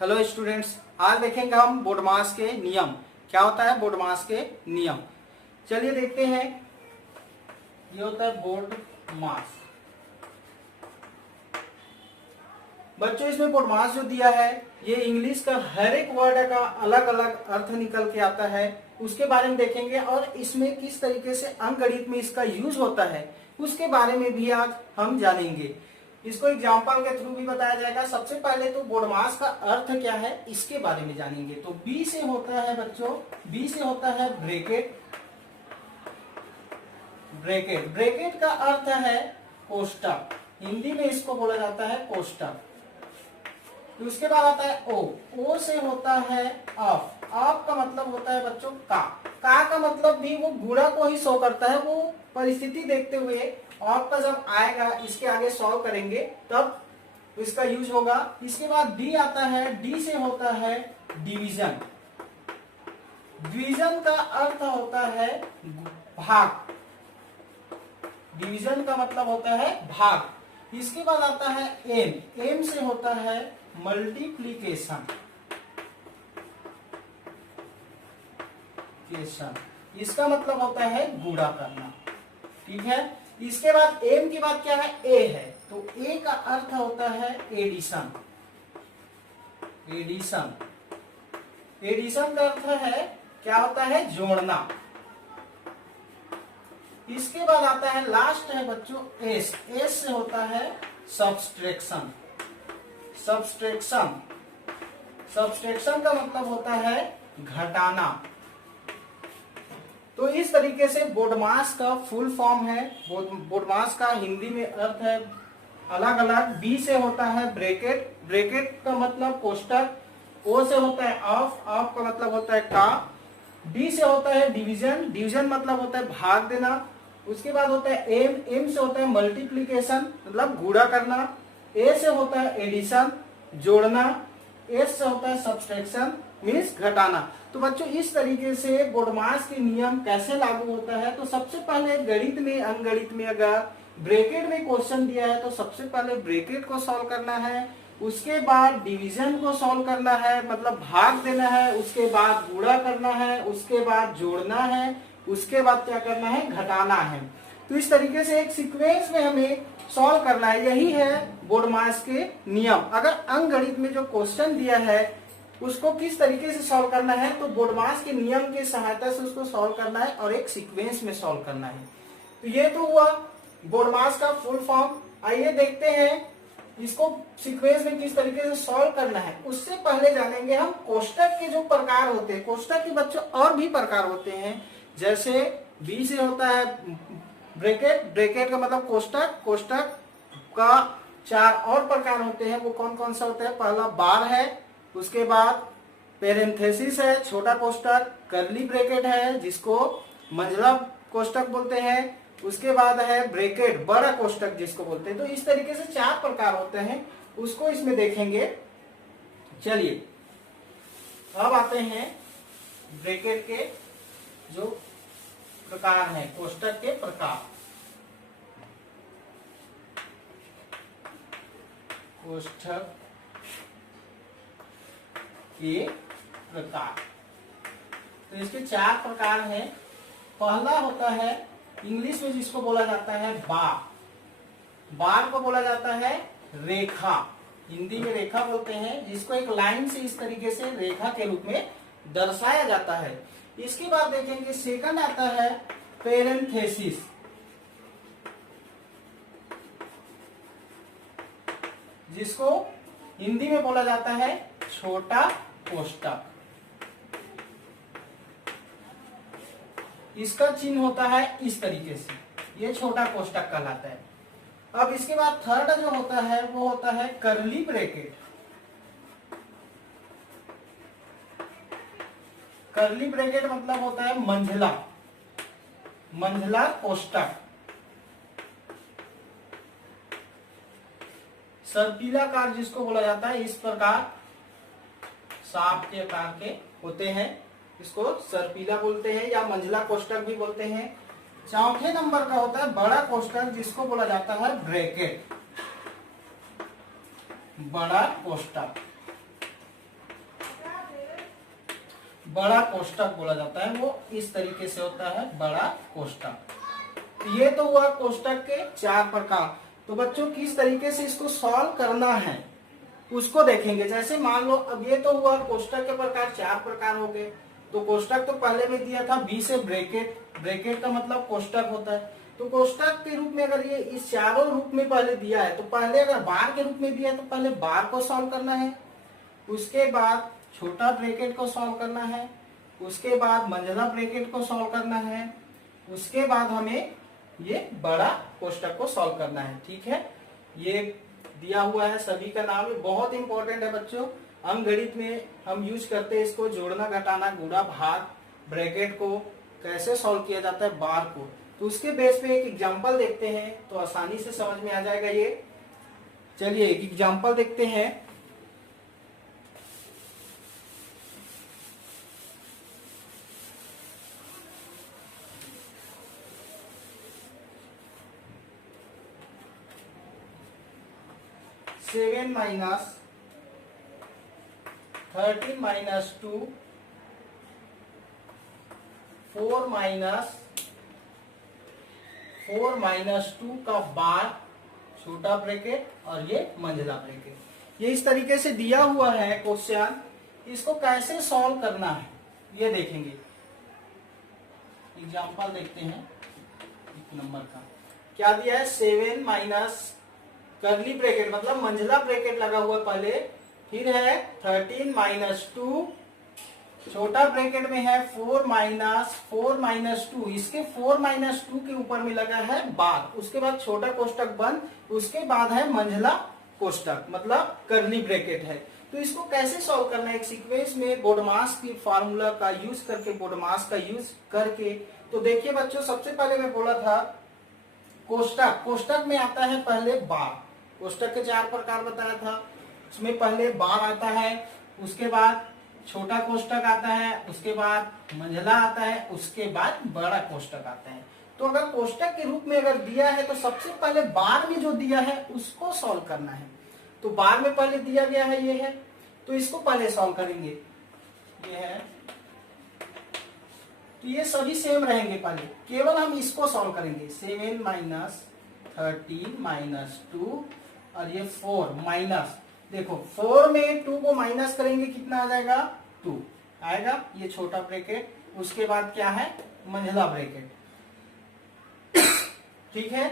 Hello students, आज देखेंगे हम बोडमास के नियम। क्या होता है बोडमास के नियम? चलिए देखते हैं। ये होता है बोडमास। बच्चों, इसमें बोडमास जो दिया है ये इंग्लिश का हर एक वर्ड का अलग अलग अर्थ निकल के आता है, उसके बारे में देखेंगे। और इसमें किस तरीके से अंकगणित में इसका यूज होता है उसके बारे में भी आज हम जानेंगे। इसको एग्जाम्पल के थ्रू भी बताया जाएगा। सबसे पहले तो बोडमास का अर्थ क्या है इसके बारे में जानेंगे। तो बी से होता है बच्चों, बी से होता है ब्रैकेट। ब्रैकेट ब्रैकेट का अर्थ है कोष्टक, हिंदी में इसको बोला जाता है कोष्टक। तो उसके बाद आता है ओ, ओ से होता है ऑफ। ऑफ का मतलब होता है बच्चों का मतलब भी वो गुणा को ही शो करता है। वो परिस्थिति देखते हुए ऑफ का जब आएगा इसके आगे सॉल्व करेंगे तब इसका यूज होगा। इसके बाद डी आता है, डी से होता है डिवीजन। डिवीजन का अर्थ होता है भाग। डिवीजन का मतलब होता है भाग। इसके बाद आता है एम, एम से होता है मल्टीप्लीकेशन। इसका मतलब होता है गुणा करना। ठीक है। इसके बाद एम के बाद क्या है, ए है। तो ए का अर्थ होता है एडिशन। एडिशन, एडिशन का अर्थ है क्या होता है, जोड़ना। इसके बाद आता है लास्ट है बच्चों एस, एस से होता है सब्सट्रैक्शन। सब्सट्रैक्शन, सब्सट्रैक्शन का मतलब होता है घटाना। तो इस तरीके से बोडमास का फुल फॉर्म है। बोडमास का हिंदी में अर्थ है अलग अलग। बी से होता है ब्रैकेट, ब्रैकेट का मतलब कोष्टक। ओ से होता है ऑफ, ऑफ का मतलब होता है का। डी से होता है डिवीजन, डिवीजन मतलब होता है भाग देना। उसके बाद होता है एम, एम से होता है मल्टीप्लीकेशन मतलब गुणा करना। ए से होता है एडिशन, जोड़ना। एस से होता है सब्सट्रैक्शन मीन्स घटाना। तो बच्चों इस तरीके से बोडमास के नियम कैसे लागू होता है। तो सबसे पहले गणित में, अंकगणित में अगर ब्रैकेट में क्वेश्चन दिया है तो सबसे पहले ब्रैकेट को सॉल्व करना है। उसके बाद डिवीजन को सॉल्व करना है मतलब भाग देना है। उसके बाद गुणा करना है। उसके बाद जोड़ना है। उसके बाद क्या करना है, घटाना है। तो इस तरीके से एक सीक्वेंस में हमें सॉल्व करना है। यही है बोडमास के नियम। अगर अंकगणित में जो क्वेश्चन दिया है उसको किस तरीके से सॉल्व करना है तो बोडमास के नियम की सहायता से उसको सॉल्व करना है और एक सीक्वेंस में सॉल्व करना है। तो ये तो हुआ बोडमास का फुल फॉर्म। आइए देखते हैं इसको सीक्वेंस में किस तरीके से सॉल्व करना है। उससे पहले जानेंगे हम कोष्टक के जो प्रकार होते हैं। कोष्टक के बच्चों और भी प्रकार होते हैं। जैसे बी से होता है ब्रैकेट, ब्रैकेट का मतलब कोष्टक। कोष्टक का चार और प्रकार होते हैं। वो कौन कौन सा होता है, पहला बार है, उसके बाद पेरेंथेसिस है छोटा कोष्टक, कर्ली ब्रैकेट है जिसको मंझला कोष्टक बोलते हैं, उसके बाद है ब्रैकेट बड़ा कोष्टक जिसको बोलते हैं। तो इस तरीके से चार प्रकार होते हैं, उसको इसमें देखेंगे। चलिए अब आते हैं ब्रैकेट के जो प्रकार हैं, कोष्टक के प्रकार। कोष्टक के प्रकार, तो इसके चार प्रकार हैं। पहला होता है इंग्लिश में जिसको बोला जाता है बार। बार को बोला जाता है रेखा, हिंदी में रेखा बोलते हैं, जिसको एक लाइन से इस तरीके से रेखा के रूप में दर्शाया जाता है। इसके बाद देखेंगे सेकंड आता है पेरेंथेसिस, जिसको हिंदी में बोला जाता है छोटा कोष्टक। इसका चिन्ह होता है इस तरीके से, ये छोटा कोष्टक कहलाता है। अब इसके बाद थर्ड जो होता है वो होता है कर्ली ब्रैकेट। कर्ली ब्रैकेट मतलब होता है मंझला, मंझला कोष्टक। सर्पिलाकार जिसको बोला जाता है, इस प्रकार सांप के आकार के होते हैं, इसको सर्पिला बोलते हैं या मंझला कोष्टक भी बोलते हैं। चौथे नंबर का होता है बड़ा कोष्टक जिसको बोला जाता है ब्रैकेट, बड़ा कोष्टक। बड़ा कोष्टक बोला जाता है, वो इस तरीके से होता है बड़ा कोष्टक। ये तो हुआ कोष्टक के 4 प्रकार। तो बच्चों किस तरीके से इसको सॉल्व करना है उसको देखेंगे। जैसे मान लो अब ये तो हुआ कोष्टक के प्रकार, 4 प्रकार हो गए। तो कोष्टक तो पहले में दिया था बी से ब्रैकेट, ब्रैकेट का मतलब कोष्टक होता है। तो कोष्टक के रूप में अगर ये इस चारों रूप में पहले दिया है, तो पहले अगर बार के रूप में दिया है तो पहले बार को सॉल्व करना है, उसके बाद छोटा ब्रैकेट को सॉल्व करना है, उसके बाद मंझला ब्रैकेट को सॉल्व करना है, उसके बाद हमें ये बड़ा कोष्टक को सॉल्व करना है। ठीक है, ये दिया हुआ है, सभी का नाम है, बहुत इंपॉर्टेंट है बच्चों। अंकगणित में हम यूज करते हैं इसको, जोड़ना घटाना गुणा भाग ब्रैकेट को कैसे सॉल्व किया जाता है बार को। तो उसके बेस पे एक एग्जांपल देखते हैं तो आसानी से समझ में आ जाएगा ये। चलिए एक एग्जांपल देखते हैं। सेवन माइनस 13 माइनस 2, 4 माइनस 2 का बार छोटा ब्रैकेट और ये मंझला ब्रैकेट। ये इस तरीके से दिया हुआ है क्वेश्चन, इसको कैसे सॉल्व करना है ये देखेंगे। एग्जांपल देखते हैं 1 नंबर का। क्या दिया है, 7 माइनस कर्ली ब्रैकेट मतलब मंझला ब्रैकेट लगा हुआ पहले, फिर है 13 माइनस 2, छोटा ब्रैकेट में है 4 माइनस 2, इसके 4 माइनस 2 के ऊपर में लगा है बार, उसके बाद छोटा कोष्टक बंद, उसके बाद है मंझला कोष्टक मतलब कर्ली ब्रैकेट है। तो इसको कैसे सॉल्व करना है, एक सीक्वेंस में बोडमास की फार्मूला का यूज करके, बोडमास का यूज करके। तो देखिए बच्चों, सबसे पहले मैं बोला था कोष्टक, कोष्टक में आता है पहले बार। कोष्टक के 4 प्रकार बताया था, उसमें पहले बार आता है, उसके बाद छोटा कोष्टक आता है, उसके बाद मंझला आता है, उसके बाद बड़ा कोष्टक आता है। तो अगर कोष्टक के रूप में अगर दिया है तो सबसे पहले बार में जो दिया है उसको सॉल्व करना है। तो बार में पहले दिया गया है ये है, तो इसको पहले सॉल्व करेंगे, ये है। तो ये सभी सेम रहेंगे, पहले केवल हम इसको सॉल्व करेंगे। 7 माइनस 13 माइनस 2 और ये 4 माइनस, देखो 4 में 2 को माइनस करेंगे कितना आ जाएगा, 2 आएगा, ये छोटा ब्रैकेट, उसके बाद क्या है मंझला ब्रैकेट। ठीक है,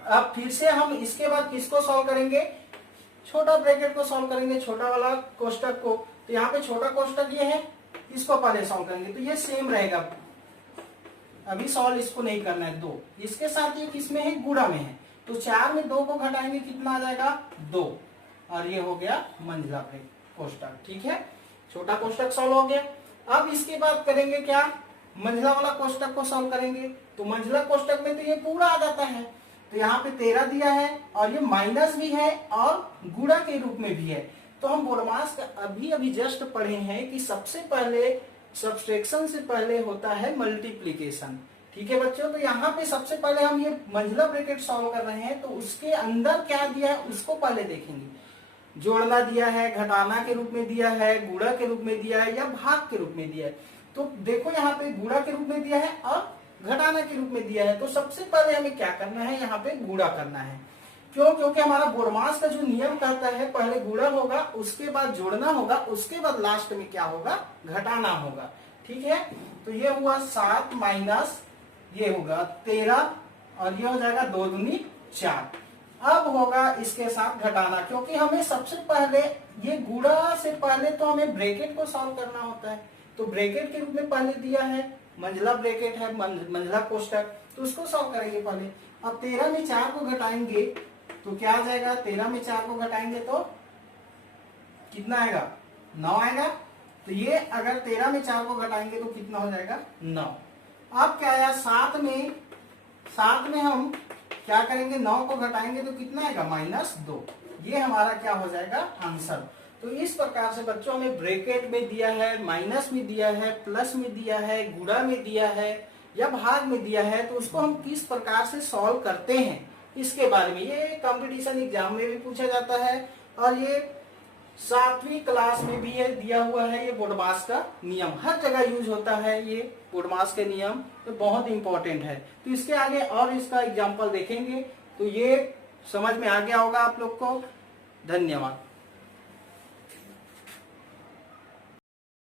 अब फिर से हम इसके बाद किसको सॉल्व करेंगे, छोटा ब्रैकेट को सॉल्व करेंगे, छोटा वाला कोष्टक को। तो यहाँ पे छोटा कोष्टक ये है, इसको पहले सॉल्व करेंगे, तो ये सेम रहेगा। अभी सॉल्व इसको नहीं करना है, 2 इसके साथ ये किसमें है, गुणा में है। तो 4 में 2 को घटाएंगे कितना आ जाएगा, 2, और ये हो गया मंझला कोष्टक। ठीक है, छोटा कोष्टक सॉल्व हो गया। अब इसके बाद करेंगे क्या, मंझला वाला कोष्टक को सॉल्व करेंगे। तो मंझला कोष्टक में तो ये पूरा आ जाता है, तो यहाँ पे 13 दिया है और ये माइनस भी है और गुणा के रूप में भी है। तो हम बोडमास का अभी जस्ट पढ़े हैं कि सबसे पहले सब्सट्रैक्शन से पहले होता है मल्टीप्लीकेशन। ठीक है बच्चों, तो यहाँ पे सबसे पहले हम ये मंझला ब्रैकेट सॉल्व कर रहे हैं, तो उसके अंदर क्या दिया है उसको पहले देखेंगे। जोड़ना दिया है, घटाना के रूप में दिया है, गुणा के रूप में दिया है या भाग के रूप में दिया है। तो देखो यहाँ पे गुणा के रूप में दिया है और घटाना के रूप में दिया है। तो सबसे पहले हमें क्या करना है, यहाँ पे गुणा करना है। क्यों, क्योंकि हमारा बोडमास का जो नियम कहता है पहले गुणा होगा, उसके बाद जोड़ना होगा, उसके बाद लास्ट में क्या होगा, घटाना होगा। ठीक है, तो ये हुआ 7 माइनस ये होगा 13 और ये हो जाएगा 2 दूनी 4। अब होगा इसके साथ घटाना, क्योंकि हमें सबसे पहले ये गुणा से पहले तो हमें ब्रैकेट को सॉल्व करना होता है। तो ब्रैकेट के रूप में पहले दिया है मंझला ब्रैकेट है, मंझला कोष्टक, तो उसको सॉल्व करेंगे पहले। अब 13 में 4 को घटाएंगे तो क्या आ जाएगा, 13 में 4 को घटाएंगे तो कितना आएगा, 9 आएगा। तो ये अगर 13 में 4 को घटाएंगे तो कितना हो जाएगा, 9। अब क्या आया, 7 में हम क्या करेंगे, 9 को घटाएंगे तो कितना आएगा, -2। ये हमारा क्या हो जाएगा, आंसर। तो इस प्रकार से बच्चों हमें ब्रैकेट में दिया है, माइनस में दिया है, प्लस में दिया है, गुणा में दिया है या भाग में दिया है, तो उसको हम किस प्रकार से सॉल्व करते हैं इसके बारे में ये कंपटीशन एग्जाम में भी पूछा जाता है और ये 7वीं क्लास में भी ये दिया हुआ है। ये बोडमास का नियम हर जगह यूज होता है। ये बोडमास के नियम तो बहुत इंपॉर्टेंट है। तो इसके आगे और इसका एग्जाम्पल देखेंगे तो ये समझ में आ गया होगा आप लोग को। धन्यवाद।